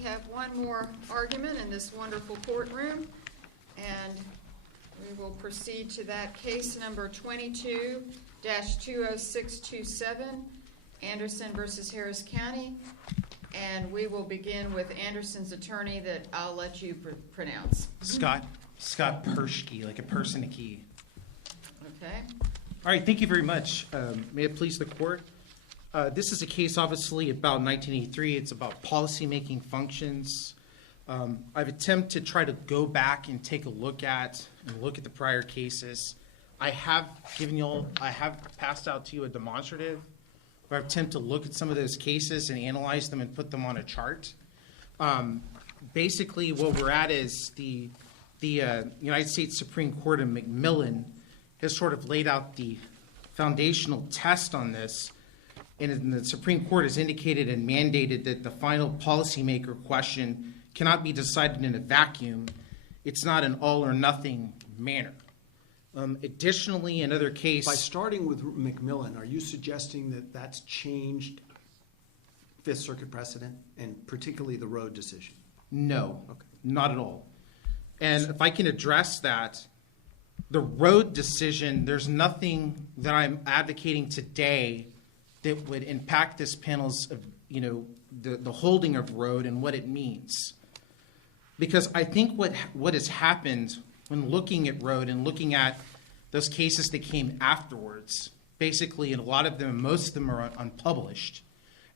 we have one more argument in this wonderful courtroom, and we will proceed to that case number 22-20627, Anderson versus Harris County. And we will begin with Anderson's attorney that I'll let you pronounce. Scott Poerschke, like a person, a key. Okay. All right, thank you very much. May it please the court. This is a case obviously about 1983. It's about policymaking functions. I've attempted to try to go back and take a look at the prior cases. I have passed out to you a demonstrative where I've attempted to look at some of those cases and analyze them and put them on a chart. Basically, what we're at is the United States Supreme Court in McMillan has sort of laid out the foundational test on this, and the Supreme Court has indicated and mandated that the final policymaker question cannot be decided in a vacuum. It's not an all or nothing manner. Additionally, another case... By starting with McMillan, are you suggesting that that's changed Fifth Circuit precedent, and particularly the Road decision? No, Okay. not at all. And if I can address that, the Road decision, there's nothing that I'm advocating today that would impact this panel's, the holding of Road and what it means. Because I think what has happened when looking at Road and looking at those cases that came afterwards, basically, and a lot of them, most of them are unpublished.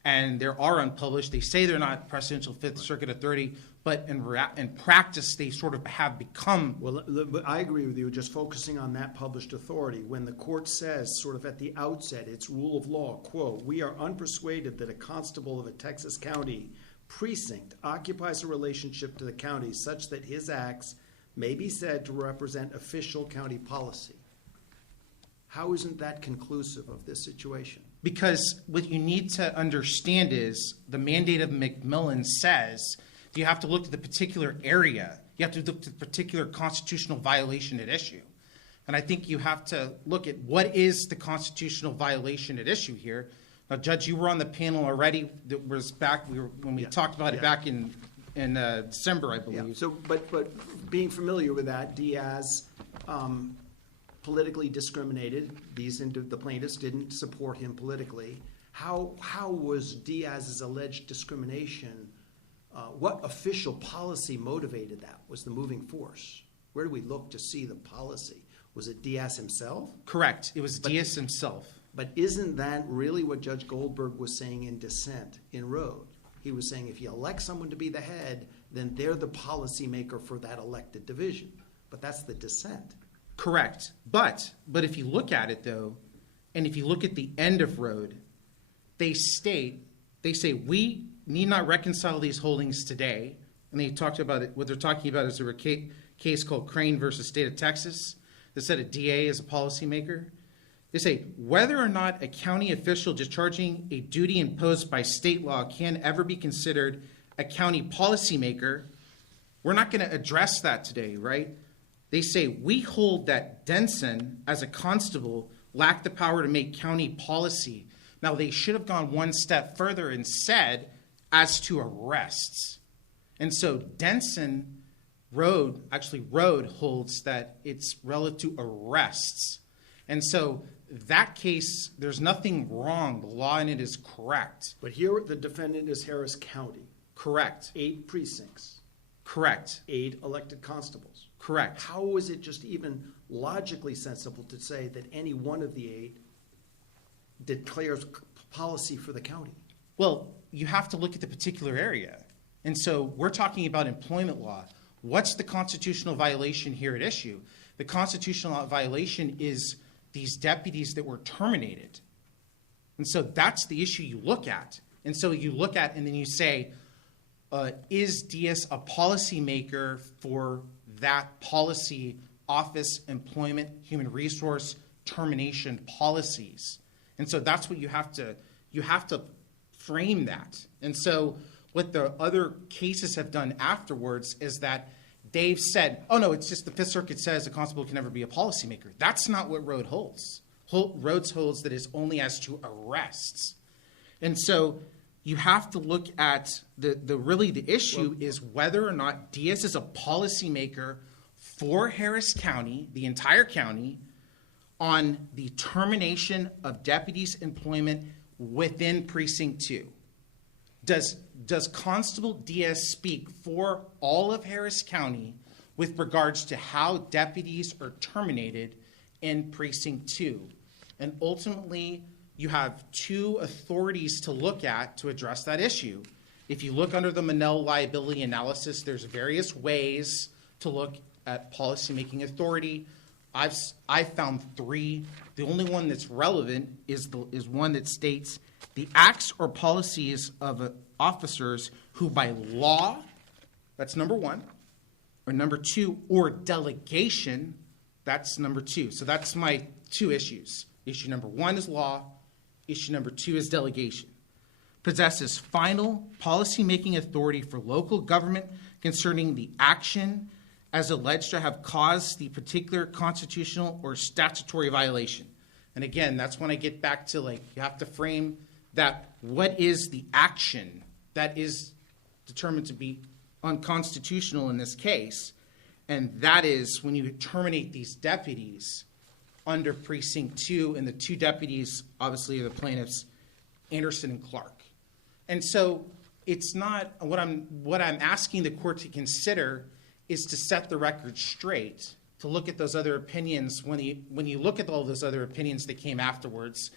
And there are unpublished. They say they're not precedential Fifth Circuit authority, but in practice, they sort of have become. Well, but I agree with you, just focusing on that published authority. When the court says, sort of at the outset, it's rule of law, quote, "We are unpersuaded that a constable of a Texas county precinct occupies a relationship to the county such that his acts may be said to represent official county policy." How isn't that conclusive of this situation? Because what you need to understand is the mandate of McMillan says you have to look at the particular area. You have to look at the particular constitutional violation at issue. And I think you have to look at what is the constitutional violation at issue here. Now, Judge, you were on the panel already. That was back when we talked about it back in December, I believe. Yeah. So, but being familiar with that, Diaz politically discriminated. The plaintiffs didn't support him politically. How was Diaz's alleged discrimination? What official policy motivated that? Was the moving force? Where do we look to see the policy? Was it Diaz himself? Correct. It was Diaz himself. But isn't that really what Judge Goldberg was saying in dissent in Road? He was saying if you elect someone to be the head, then they're the policymaker for that elected division. But that's the dissent. Correct. But if you look at it, though, and if you look at the end of Road, they say, we need not reconcile these holdings today. And they talked about it. What they're talking about is a case called Crane versus State of Texas that said a DA is a policymaker. They say, whether or not a county official discharging a duty imposed by state law can ever be considered a county policymaker, we're not going to address that today, right? They say, we hold that Denson, as a constable, lacked the power to make county policy. Now, they should have gone one step further and said, as to arrests. And so Road holds that it's relative to arrests. And so that case, there's nothing wrong. The law in it is correct. But here the defendant is Harris County. Correct. 8 precincts. Correct. 8 elected constables. Correct. How is it just even logically sensible to say that any one of the 8 declares policy for the county? Well, you have to look at the particular area. And so we're talking about employment law. What's the constitutional violation here at issue? The constitutional violation is these deputies that were terminated. And so that's the issue you look at. And so you look at and then you say, is Diaz a policymaker for that policy, office, employment, human resource, termination policies? And so that's what you have to frame that. And so what the other cases have done afterwards is that they've said, oh no, it's just the Fifth Circuit says a constable can never be a policymaker. That's not what Road holds. Road holds that it's only as to arrests. And so you have to look at the issue is whether or not Diaz is a policymaker for Harris County, the entire county, on the termination of deputies' employment within Precinct 2. Does Constable Diaz speak for all of Harris County with regards to how deputies are terminated in Precinct 2? And ultimately, you have two authorities to look at to address that issue. If you look under the Monell liability analysis, there's various ways to look at policymaking authority. I've found three. The only one that's relevant is one that states the acts or policies of officers who by law, that's number one, or number two, or delegation, that's number two. So that's my two issues. Issue number one is law. Issue number two is delegation. Possesses final policymaking authority for local government concerning the action as alleged to have caused the particular constitutional or statutory violation. And again, that's when I get back to, like, you have to frame that what is the action that is determined to be unconstitutional in this case, and that is when you terminate these deputies under Precinct 2, and the two deputies obviously are the plaintiffs, Anderson and Clark. And so it's not what I'm asking the court to consider is to set the record straight, to look at those other opinions. When you look at all those other opinions that came afterwards,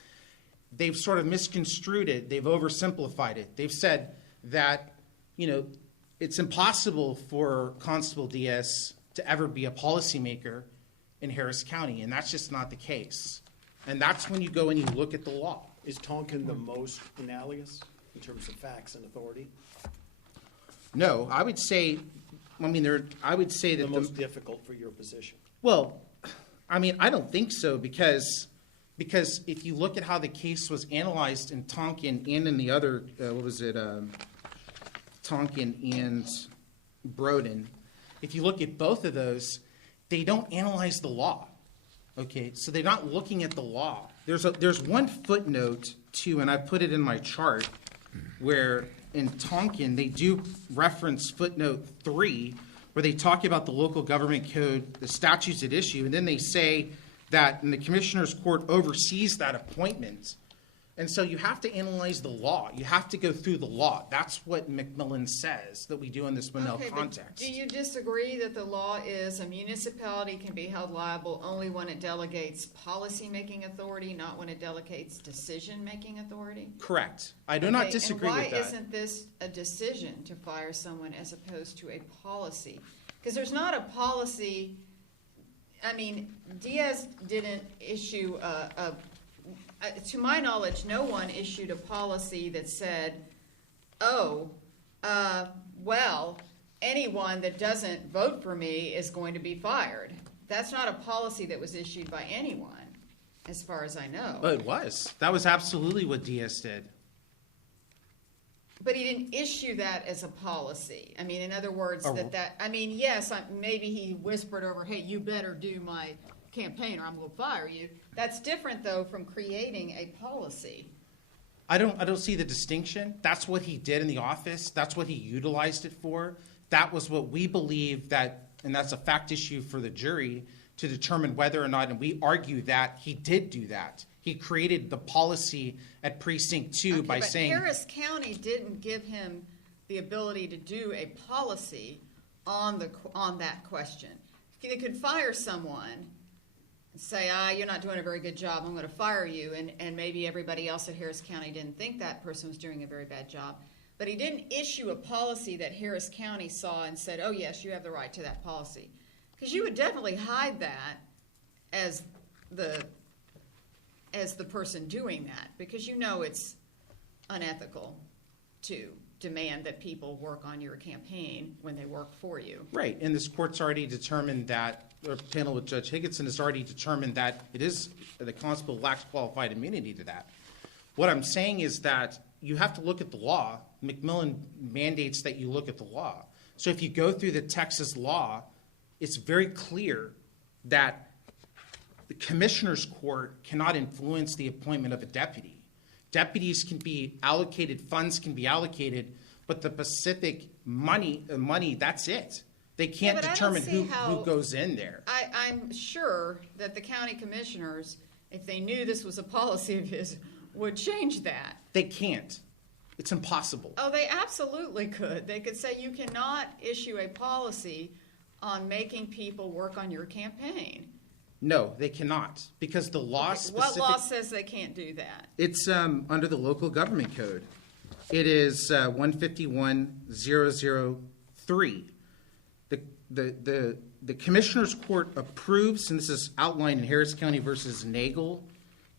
they've sort of misconstrued it. They've oversimplified it. They've said that, it's impossible for Constable Diaz to ever be a policymaker in Harris County, and that's just not the case. And that's when you go and you look at the law. Is Tonkin the most analogous in terms of facts and authority? No, I would say, I would say that The most difficult for your position? Well, I don't think so because if you look at how the case was analyzed in Tonkin and in the other, Tonkin and Broden, if you look at both of those, they don't analyze the law. Okay, so they're not looking at the law. There's one footnote too, and I put it in my chart, where in Tonkin they do reference footnote 3, where they talk about the local government code, the statutes at issue, and then they say that the commissioner's court oversees that appointment. And so you have to analyze the law. You have to go through the law. That's what McMillan says that we do in this Monell context. But do you disagree that the law is a municipality can be held liable only when it delegates policy-making authority, not when it delegates decision-making authority? Correct. I do not disagree with that. And why isn't this a decision to fire someone as opposed to a policy? Because there's not a policy. Diaz didn't issue to my knowledge, no one issued a policy that said, anyone that doesn't vote for me is going to be fired. That's not a policy that was issued by anyone, as far as I know. But it was. That was absolutely what Diaz did. But he didn't issue that as a policy. In other words, yes, maybe he whispered over, hey, you better do my campaign or I'm going to fire you. That's different, though, from creating a policy. I don't see the distinction. That's what he did in the office. That's what he utilized it for. That was what we believe that, and that's a fact issue for the jury to determine whether or not, and we argue that he did do that. He created the policy at Precinct 2 by saying... But Harris County didn't give him the ability to do a policy on that question. They could fire someone and say, you're not doing a very good job, I'm going to fire you, and maybe everybody else at Harris County didn't think that person was doing a very bad job. But he didn't issue a policy that Harris County saw and said, oh, yes, you have the right to that policy. Because you would definitely hide that as the person doing that, because it's unethical to demand that people work on your campaign when they work for you. Right, and this court's already determined that, or panel with Judge Higginson has already determined that the constable lacks qualified immunity to that. What I'm saying is that you have to look at the law. McMillan mandates that you look at the law. So if you go through the Texas law, it's very clear that the commissioner's court cannot influence the appointment of a deputy. deputies can be allocated, funds can be allocated, but the specific money, that's it. They can't but I don't determine see who how- goes in there. I'm sure that the county commissioners, if they knew this was a policy of his, would change that. They can't. It's impossible. Oh, they absolutely could. They could say you cannot issue a policy on making people work on your campaign. No, they cannot, because the law Okay, specific. what law says they can't do that? It's under the local government code. It is 151.003. The Commissioner's Court approves, and this is outlined in Harris County versus Nagel.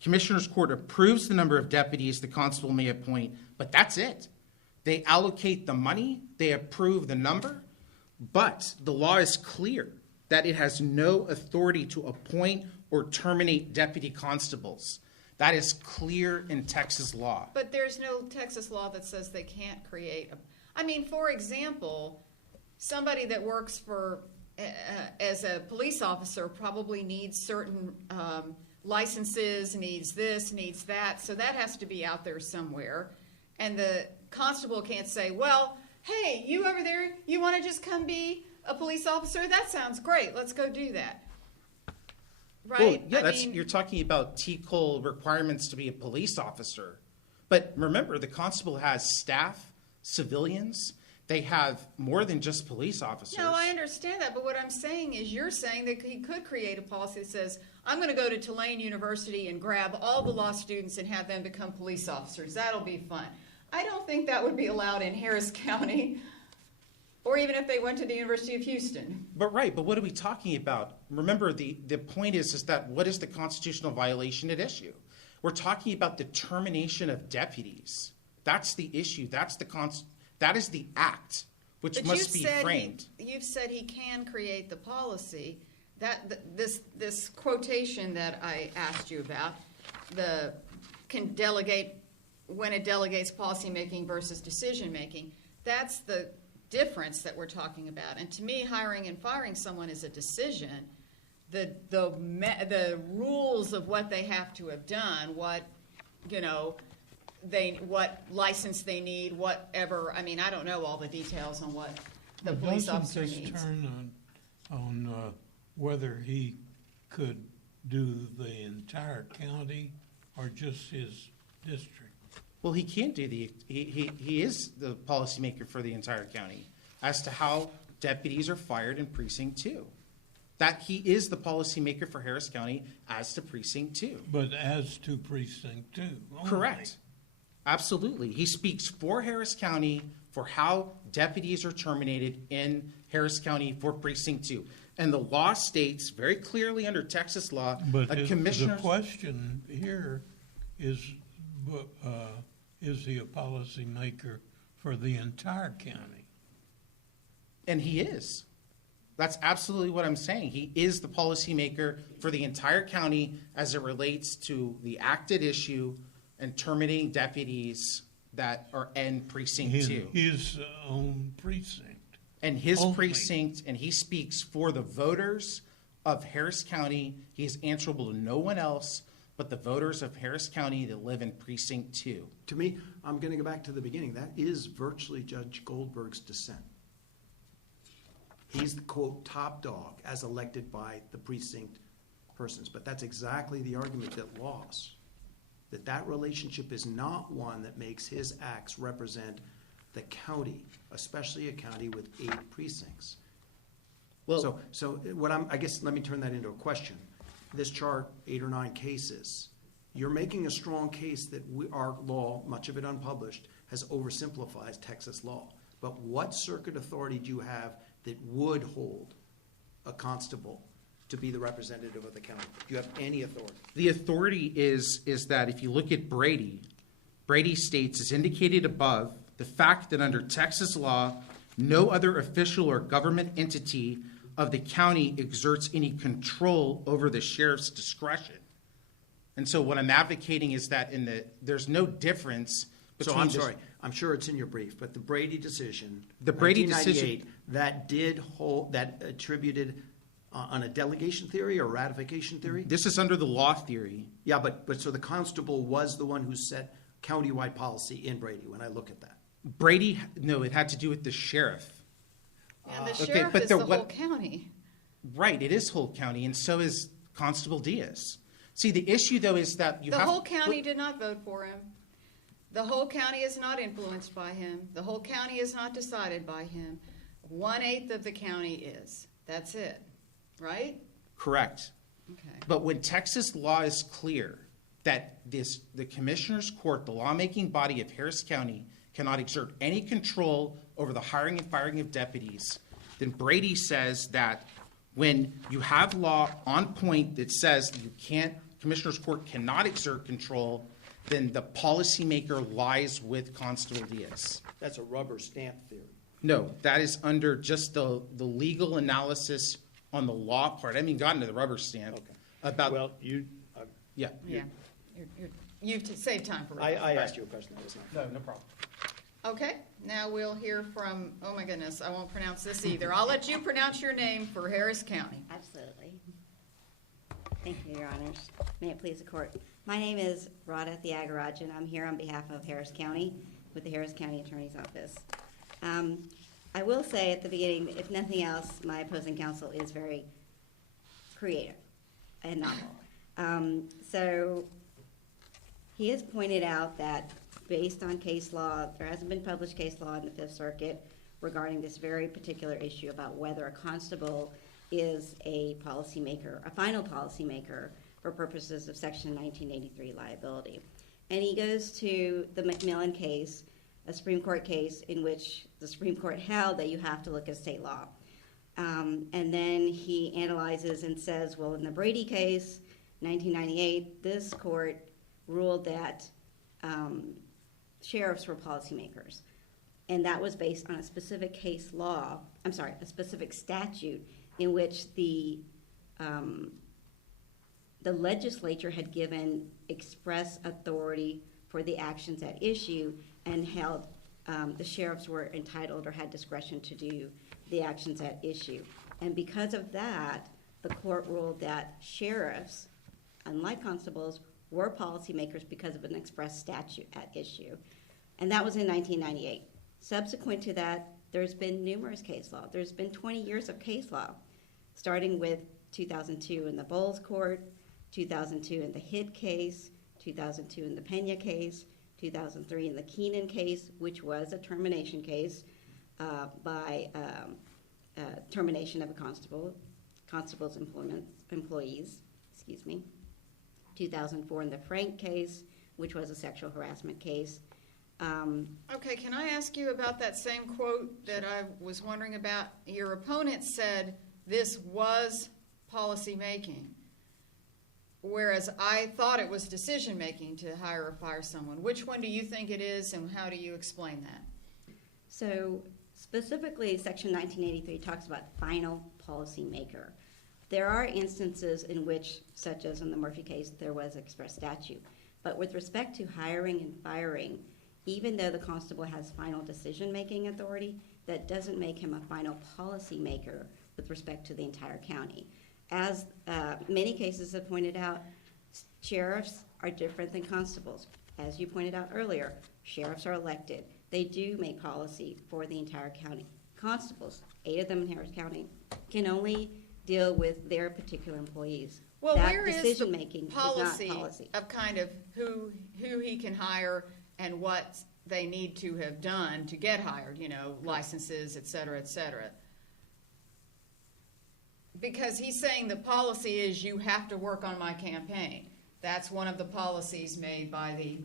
Commissioner's Court approves the number of deputies the constable may appoint, but that's it. They allocate the money, they approve the number, but the law is clear that it has no authority to appoint or terminate deputy constables. That is clear in Texas law. But there's no Texas law that says they can't create I mean, for example, somebody that works for as a police officer probably needs certain licenses, needs this, needs that, so that has to be out there somewhere. And the constable can't say, well, hey, you over there, you want to just come be a police officer? That sounds great. Let's go do that. Right? Well, yeah, you're talking about TCOL requirements to be a police officer. But remember, the constable has staff, civilians. They have more than just police officers. No, I understand that, but what I'm saying is you're saying that he could create a policy that says, I'm going to go to Tulane University and grab all the law students and have them become police officers. That'll be fun. I don't think that would be allowed in Harris County, or even if they went to the University of Houston. But what are we talking about? Remember, the point is that what is the constitutional violation at issue? We're talking about the termination of deputies. That's the issue. That is the act which But must be framed. You've said he can create the policy. This quotation that I asked you about, can delegate when it delegates policymaking versus decision making. That's the difference that we're talking about. And to me, hiring and firing someone is a decision. The rules of what they have to have done, what license they need, whatever. I mean, I don't know all the details on what the police officer needs. Doesn't this turn on whether he could do the entire county or just his district? Well, he can't do he is the policymaker for the entire county as to how deputies are fired in Precinct 2. That he is the policymaker for Harris County as to Precinct 2. But as to Precinct 2 only. Correct. Absolutely. He speaks for Harris County for how deputies are terminated in Harris County for Precinct 2. And the law states very clearly under Texas law, But a commissioner. the question here is he a policymaker for the entire county? And he is. That's absolutely what I'm saying. He is the policymaker for the entire county as it relates to the acted issue and terminating deputies that are in Precinct 2. His own precinct. And his Only. precinct, and he speaks for the voters of Harris County. He is answerable to no one else but the voters of Harris County that live in Precinct 2. To me, I'm going to go back to the beginning. That is virtually Judge Goldberg's dissent. He's the, quote, top dog as elected by the precinct persons. But that's exactly the argument that lost. That relationship is not one that makes his acts represent the county, especially a county with 8 precincts. Well, So I guess let me turn that into a question. This chart, 8 or 9 cases, you're making a strong case that our law, much of it unpublished, has oversimplified Texas law. But what circuit authority do you have that would hold a constable to be the representative of the county? Do you have any authority? the authority is that if you look at Brady states, as indicated above, the fact that under Texas law, no other official or government entity of the county exerts any control over the sheriff's discretion. And so what I'm advocating is that there's no difference between. So I'm sorry, I'm sure it's in your brief, but the Brady decision, The Brady decision- 1998, that attributed on a delegation theory or ratification theory? This is under the law theory. Yeah, but so the constable was the one who set countywide policy in Brady when I look at that. Brady, no, it had to do with the sheriff. Yeah, the Okay, sheriff but is the the whole what- county. Right, it is whole county, and so is Constable Diaz. See, the issue, though, is that you The have... whole county did not vote for him. The whole county is not influenced by him. The whole county is not decided by him. 1/8 of the county is. That's it, right? Correct. Okay. But when Texas law is clear that the Commissioner's Court, the lawmaking body of Harris County, cannot exert any control over the hiring and firing of deputies, then Brady says that when you have law on point that says you can't, Commissioner's Court cannot exert control, then the policymaker lies with Constable Diaz. That's a rubber stamp theory. No, that is under just the legal analysis on the law part. I haven't even gotten to the rubber stamp Okay. about, Well, yeah. Yeah. You've saved time for I Radha. asked you a question, that was not. No problem. Okay, now we'll hear from, oh my goodness, I won't pronounce this either. I'll let you pronounce your name for Harris County. Absolutely. Thank you, Your Honors. May it please the court. My name is Radha Thiagarajan. I'm here on behalf of Harris County with the Harris County Attorney's Office. I will say at the beginning, if nothing else, my opposing counsel is very creative and novel. So he has pointed out that based on case law, there hasn't been published case law in the Fifth Circuit regarding this very particular issue about whether a constable is a policymaker, a final policymaker for purposes of Section 1983 liability. And he goes to the McMillan case, a Supreme Court case in which the Supreme Court held that you have to look at state law. And then he analyzes and says, well, in the Brady case, 1998, this court ruled that sheriffs were policymakers. And that was based on a specific case law, a specific statute in which the legislature had given express authority for the actions at issue and held the sheriffs were entitled or had discretion to do the actions at issue. And because of that, the court ruled that sheriffs, unlike constables, were policymakers because of an express statute at issue. And that was in 1998. Subsequent to that, there's been numerous case law. There's been 20 years of case law, starting with 2002 in the Bowles Court, 2002 in the Hitt case, 2002 in the Pena case, 2003 in the Keenan case, which was a termination case by termination of a constable's employees, 2004 in the Frank case, which was a sexual harassment case. Okay, can I ask you about that same quote that I was wondering about? Your opponent said this was policy making, whereas I thought it was decision making to hire or fire someone. Which one do you think it is, and how do you explain that? So specifically, Section 1983 talks about final policy maker. There are instances in which, such as in the Murphy case, there was express statute. But with respect to hiring and firing, even though the constable has final decision-making authority, that doesn't make him a final policy maker with respect to the entire county. As many cases have pointed out, sheriffs are different than constables. As you pointed out earlier, sheriffs are elected. They do make policy for the entire county. Constables, 8 of them in Harris County, can only deal with their particular employees. Well, that where is the decision-making is not policy policy. of kind of who he can hire and what they need to have done to get hired, licenses, et cetera, et cetera? Because he's saying the policy is you have to work on my campaign. That's one of the policies made by the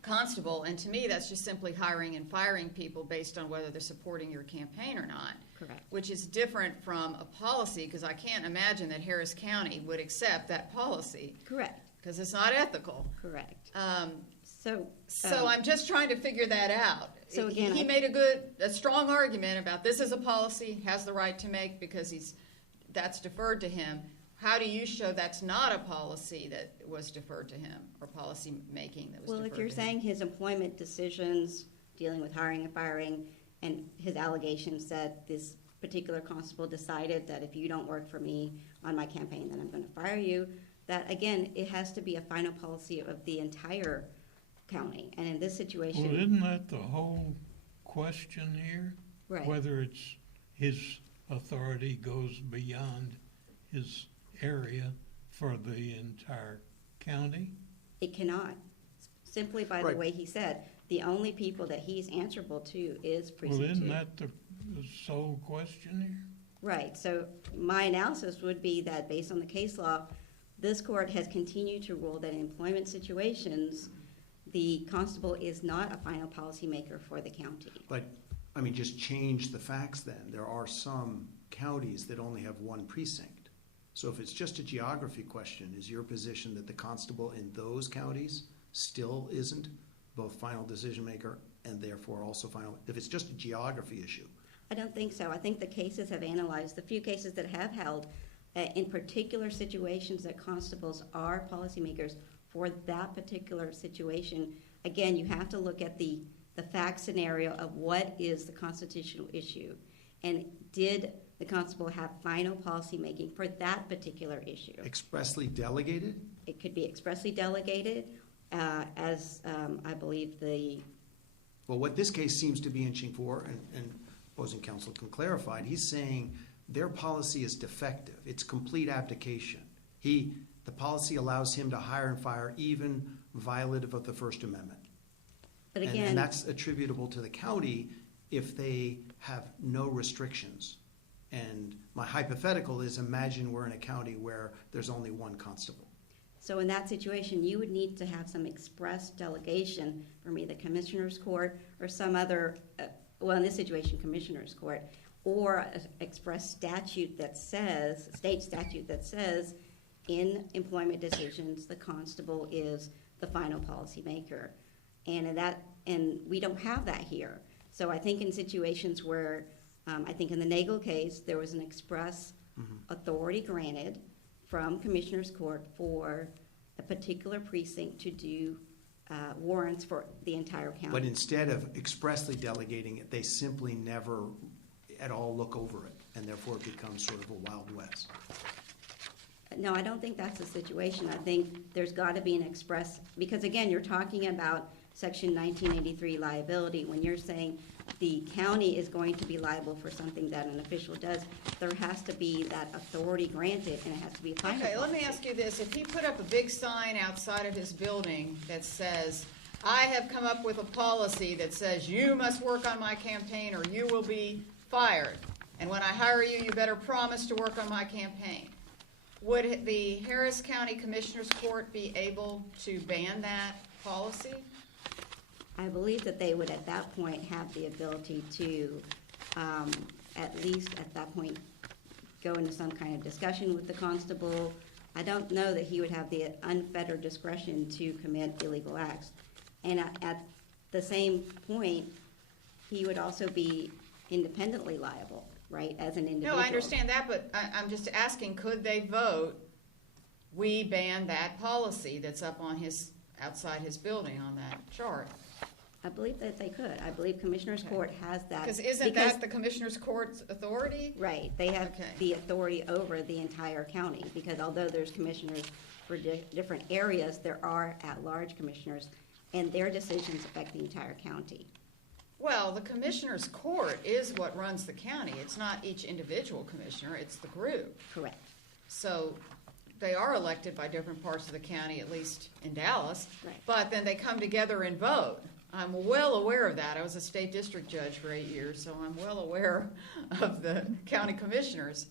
constable, and to me that's just simply hiring and firing people based on whether they're supporting your campaign or not. Correct. Which is different from a policy, because I can't imagine that Harris County would accept that policy, Correct. because it's not ethical. Correct. So I'm just trying to figure that out. So again, he made a strong argument about this is a policy, has the right to make because that's deferred to him. How do you show that's not a policy that was deferred to him, or policy making that was deferred to him? Well, if you're saying his employment decisions, dealing with hiring and firing, and his allegations that this particular constable decided that if you don't work for me on my campaign, then I'm going to fire you, that again, it has to be a final policy of the entire county. And in this Well, situation, isn't that the whole question here? right, Whether it's his authority goes beyond his area for the entire county? it cannot. Simply by the Right. way he said, the only people that he's answerable to is Well, precinct isn't 2. that the sole question here? Right, so my analysis would be that based on the case law, this court has continued to rule that in employment situations, the constable is not a final policymaker for the county. But, I mean, just change the facts then. There are some counties that only have one precinct. So if it's just a geography question, is your position that the constable in those counties still isn't both final decision maker and therefore also final, if it's just a geography issue? I don't think so. I think the cases have analyzed, the few cases that have held, in particular situations that constables are policymakers for that particular situation. Again, you have to look at the fact scenario of what is the constitutional issue. And did the constable have final policymaking for that particular issue? Expressly delegated? It could be expressly delegated, as I believe Well, what this case seems to be inching for, and opposing counsel can clarify, he's saying their policy is defective. It's complete abdication. The policy allows him to hire and fire even violative of the First Amendment. but And again, that's attributable to the county if they have no restrictions. And my hypothetical is, imagine we're in a county where there's only one constable. so in that situation, you would need to have some express delegation from either Commissioner's Court or some other, well, in this situation, Commissioner's Court, or an express statute that says, state statute that says, in employment decisions, the constable is the final policymaker. And we don't have that here. So I think in situations where, I think in the Nagel case, there was an express authority granted from Commissioner's Court for a particular precinct to do warrants for the entire county. But instead of expressly delegating it, they simply never at all look over it, and therefore it becomes sort of a Wild West. No, I don't think that's the situation. I think there's got to be an express, because again, you're talking about Section 1983 liability. When you're saying the county is going to be liable for something that an official does, there has to be that authority granted, and it has to be a final Okay, let me policy. ask you this. If he put up a big sign outside of his building that says, I have come up with a policy that says you must work on my campaign or you will be fired, and when I hire you, you better promise to work on my campaign. Would the Harris County Commissioners Court be able to ban that policy? I believe that they would at that point have the ability to, at least at that point, go into some kind of discussion with the constable. I don't know that he would have the unfettered discretion to commit illegal acts. And at the same point, he would also be independently liable, right, as an individual. No, I understand that, but I'm just asking, could they vote, we ban that policy that's up on outside his building on that chart? I believe that they could. I believe Commissioner's Court has that. Because isn't that the Commissioner's Court's authority? Right, they have Okay. the authority over the entire county, because although there's commissioners for different areas, there are at-large commissioners, and their decisions affect the entire county. Well, the Commissioner's Court is what runs the county. It's not each individual commissioner, it's the group. Correct. So they are elected by different parts of the county, at least in Dallas. Right. But then they come together and vote. I'm well aware of that. I was a state district judge for 8 years, so I'm well aware of the county commissioners.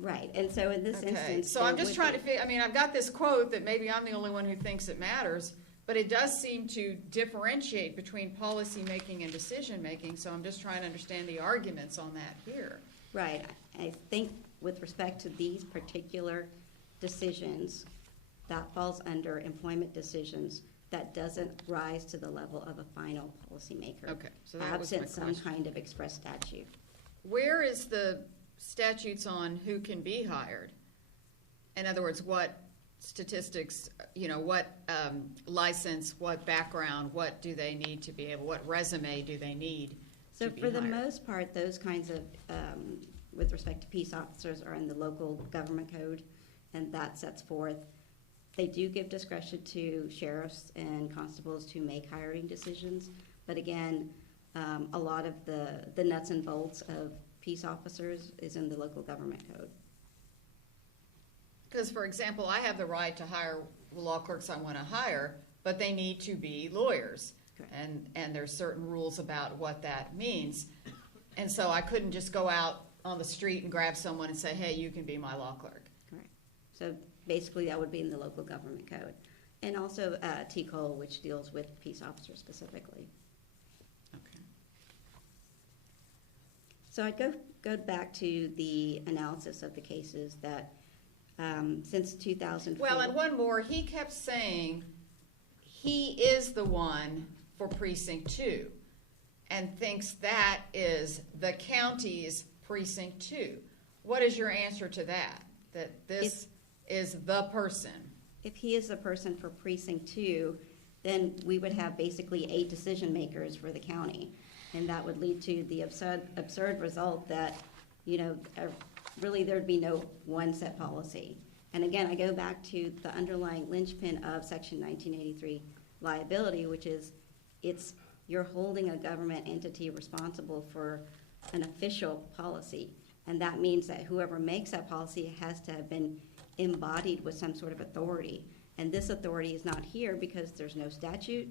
Right, and so in this Okay, instance. so I'm just trying to figure, I mean, I've got this quote that maybe I'm the only one who thinks it matters, but it does seem to differentiate between policy-making and decision-making, so I'm just trying to understand the arguments on that here. Right, I think with respect to these particular decisions, that falls under employment decisions. That doesn't rise to the level of a final policymaker. Okay, so that was my absent some question. kind of express statute. Where is the statutes on who can be hired? In other words, what statistics, what license, what background, what do they need to be able, what resume do they need So to be for the hired? most part, those kinds of, with respect to peace officers, are in the local government code, and that sets forth They do give discretion to sheriffs and constables to make hiring decisions, but again, a lot of the nuts and bolts of peace officers is in the local government code. Because, for example, I have the right to hire the law clerks I want to hire, but they need to be lawyers. Correct. And there's certain rules about what that means. And so I couldn't just go out on the street and grab someone and say, hey, you can be my law clerk. Correct. So basically, that would be in the local government code. And also TCOL, which deals with peace officers specifically. Okay. So I'd go back to the analysis of the cases that since 2004. Well, and one more, he kept saying he is the one for precinct 2 and thinks that is the county's precinct 2. What is your answer to that? That this is the person? If he is the person for precinct 2, then we would have basically 8 decision makers for the county. And that would lead to the absurd result that, really there'd be no one set policy. And again, I go back to the underlying linchpin of Section 1983 liability, which is you're holding a government entity responsible for an official policy. And that means that whoever makes that policy has to have been embodied with some sort of authority. And this authority is not here because there's no statute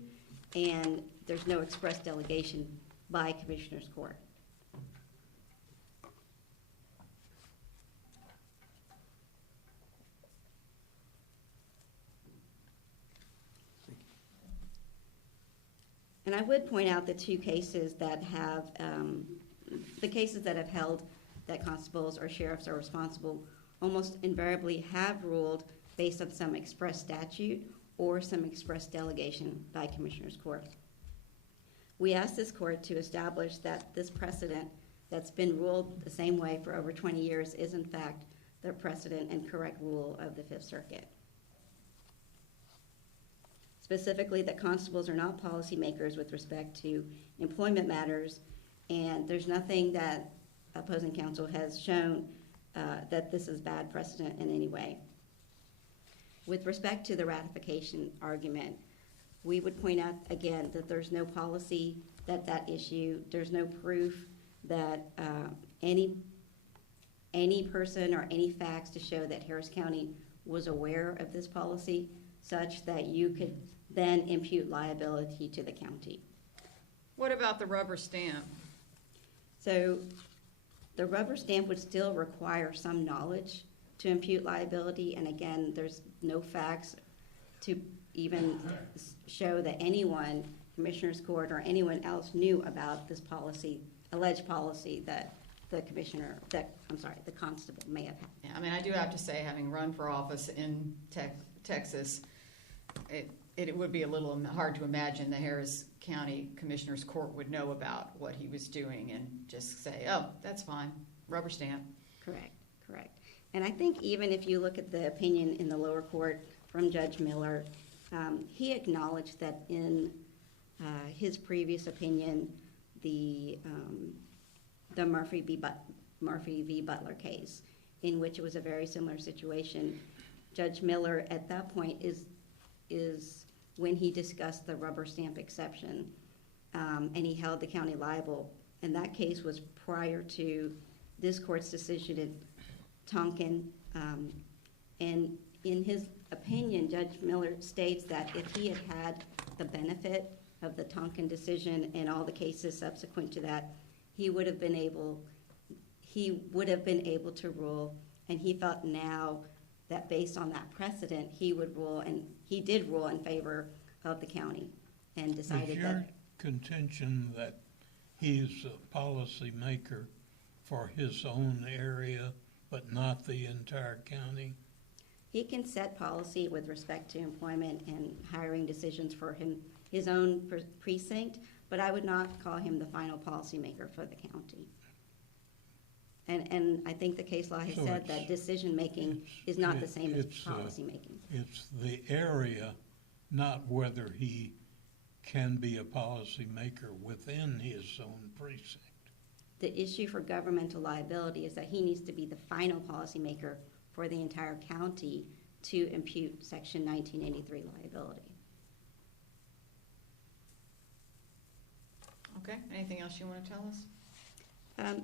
and there's no express delegation by Commissioner's Court. And I would point out the 2 cases that have, the cases that have held that constables or sheriffs are responsible almost invariably have ruled based on some express statute or some express delegation by Commissioner's Court. We asked this court to establish that this precedent that's been ruled the same way for over 20 years is in fact the precedent and correct rule of the Fifth Circuit. Specifically, that constables are not policymakers with respect to employment matters, and there's nothing that opposing counsel has shown that this is bad precedent in any way. With respect to the ratification argument, we would point out again that there's no policy that issue, there's no proof that any person or any facts to show that Harris County was aware of this policy such that you could then impute liability to the county. What about the rubber stamp? So the rubber stamp would still require some knowledge to impute liability, and again, there's no facts to even show that anyone, Commissioner's Court or anyone else knew about this policy, alleged policy that the constable may have had. Yeah, I mean, I do have to say, having run for office in Texas, it would be a little hard to imagine the Harris County Commissioner's Court would know about what he was doing and just say, oh, that's fine, rubber stamp. Correct. And I think even if you look at the opinion in the lower court from Judge Miller, he acknowledged that in his previous opinion, the Murphy v. Butler case, in which it was a very similar situation, Judge Miller at that point is when he discussed the rubber stamp exception, and he held the county liable. And that case was prior to this court's decision in Tonkin. And in his opinion, Judge Miller states that if he had had the benefit of the Tonkin decision and all the cases subsequent to that, he would have been able to rule, and he felt now that based on that precedent, he would rule, and he did rule in favor of the county and decided that. Is your contention that he's a policy maker for his own area, but not the entire county? He can set policy with respect to employment and hiring decisions for his own precinct, but I would not call him the final policymaker for the county. And I think the case law has said that decision-making is not the same as policy-making. It's the area, not whether he can be a policymaker within his own precinct. The issue for governmental liability is that he needs to be the final policymaker for the entire county to impute Section 1983 liability. Okay, anything else you want to tell us?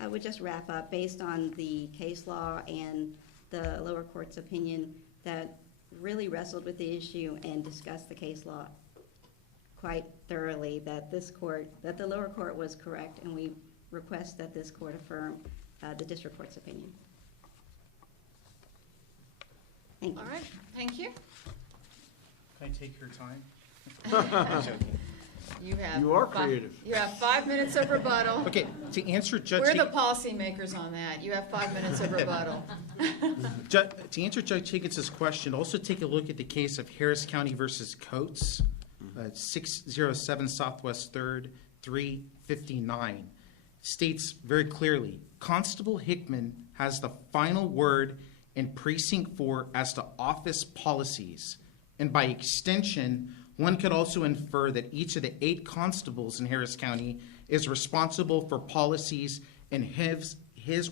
I would just wrap up based on the case law and the lower court's opinion that really wrestled with the issue and discussed the case law quite thoroughly, that the lower court was correct, and we request that this court affirm the district court's opinion. Thank you. All right, thank you. Can I take your time? I'm joking. You are creative. You have 5 minutes of rebuttal. Okay, to answer Judge We're the policymakers on that. You have 5 minutes of rebuttal. To answer Judge Higginson's question, also take a look at the case of Harris County versus Coates, 607 Southwest 3rd, 359. States very clearly, Constable Hickman has the final word in Precinct 4 as to office policies, and by extension, one could also infer that each of the 8 constables in Harris County is responsible for policies in his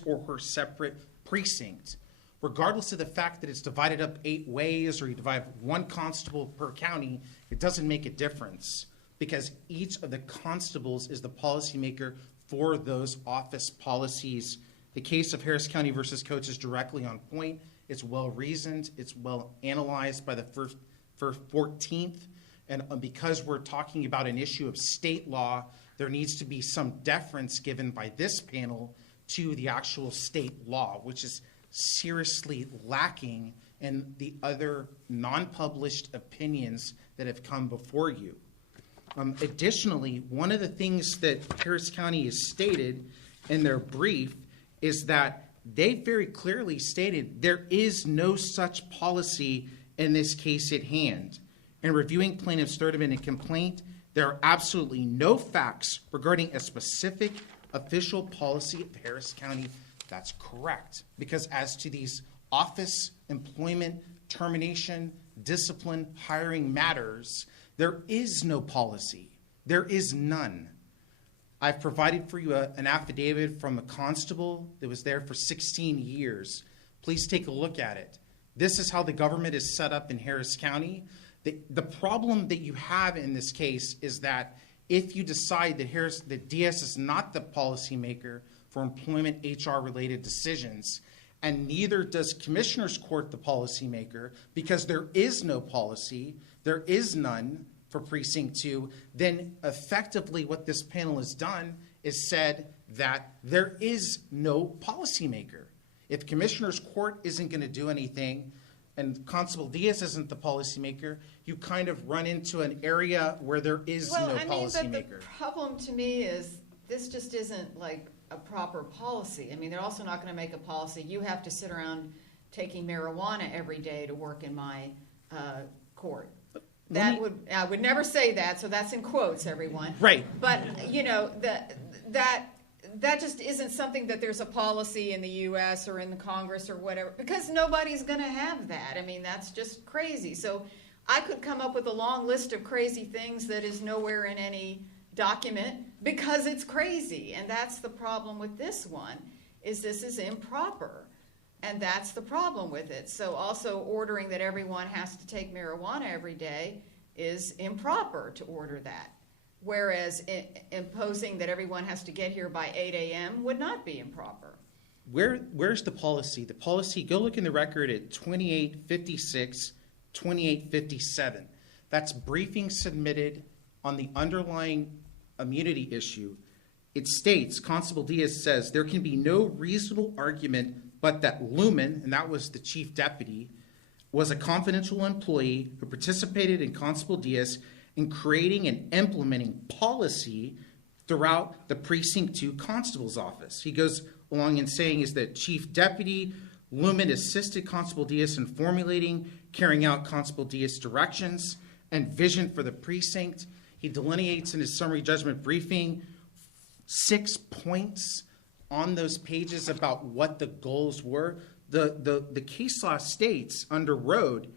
or her separate precinct. Regardless of the fact that it's divided up 8 ways or you divide 1 constable per county, it doesn't make a difference because each of the constables is the policymaker for those office policies. The case of Harris County versus Coates is directly on point. It's well reasoned. It's well analyzed by the first 14th. And because we're talking about an issue of state law, there needs to be some deference given by this panel to the actual state law, which is seriously lacking in the other non-published opinions that have come before you. Additionally, one of the things that Harris County has stated in their brief is that they very clearly stated there is no such policy in this case at hand. In reviewing plaintiff's third amendment complaint, there are absolutely no facts regarding a specific official policy of Harris County. That's correct, because as to these office, employment, termination, discipline, hiring matters, there is no policy. There is none. I've provided for you an affidavit from a constable that was there for 16 years. Please take a look at it. This is how the government is set up in Harris County. The problem that you have in this case is that if you decide that DS is not the policymaker for employment HR-related decisions, and neither does Commissioner's Court the policymaker, because there is no policy, there is none for Precinct 2, then effectively what this panel has done is said that there is no policymaker. If Commissioner's Court isn't going to do anything, and Constable Diaz isn't the policymaker, you kind of run into an area where there is no policymaker. But the problem to me is this just isn't like a proper policy. I mean, they're also not going to make a policy. You have to sit around taking marijuana every day to work in my court. I would never say that, so that's in quotes, everyone. Right. But, you know, that just isn't something that there's a policy in the U.S. or in the Congress or whatever, because nobody's going to have that. I mean, that's just crazy. So I could come up with a long list of crazy things that is nowhere in any document because it's crazy. And that's the problem with this one, is this is improper. And that's the problem with it. So also ordering that everyone has to take marijuana every day is improper to order that. Whereas imposing that everyone has to get here by 8 a.m. would not be improper. Where's the policy? The policy, go look in the record at 2856, 2857. That's briefing submitted on the underlying immunity issue. It states, Constable Diaz says, there can be no reasonable argument but that Lumen, and that was the chief deputy, was a confidential employee who participated in Constable Diaz in creating and implementing policy throughout the Precinct 2 Constable's office. He goes along in saying is that Chief Deputy Lumen assisted Constable Diaz in formulating, carrying out Constable Diaz's directions and vision for the precinct. He delineates in his summary judgment briefing 6 points on those pages about what the goals were. The case law states under Rode,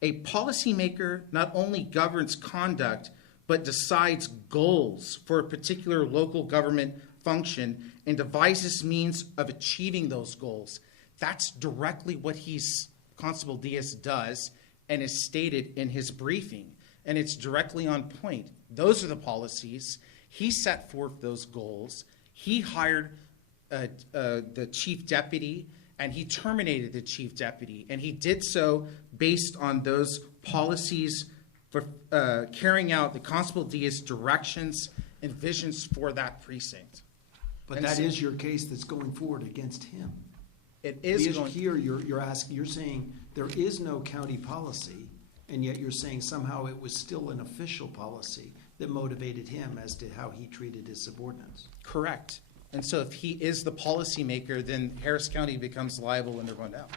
a policymaker not only governs conduct, but decides goals for a particular local government function and devises means of achieving those goals. That's directly what he's Constable Diaz does and is stated in his briefing, and it's directly on point. Those are the policies. He set forth those goals. He hired the chief deputy, and he terminated the chief deputy, and he did so based on those policies for carrying out the Constable Diaz directions and visions for that precinct. But And that so- is your case that's going forward against him. It is Because going. here, you're saying there is no county policy, and yet you're saying somehow it was still an official policy that motivated him as to how he treated his subordinates. Correct. And so if he is the policymaker, then Harris County becomes liable under Randall.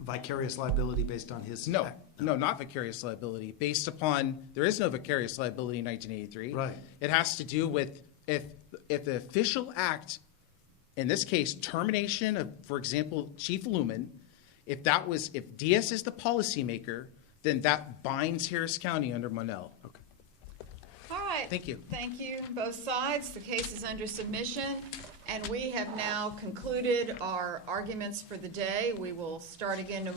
Vicarious liability based on his No, act. no, not vicarious liability. Based upon, there is no vicarious liability in 1983. Right. It has to do with if the official act, in this case, termination of, for example, Chief Lumen, if Diaz is the policymaker, then that binds Harris County under Monell. Okay. All right. Thank you. Thank you, both sides. The case is under submission, and we have now concluded our arguments for the day. We will start again tomorrow.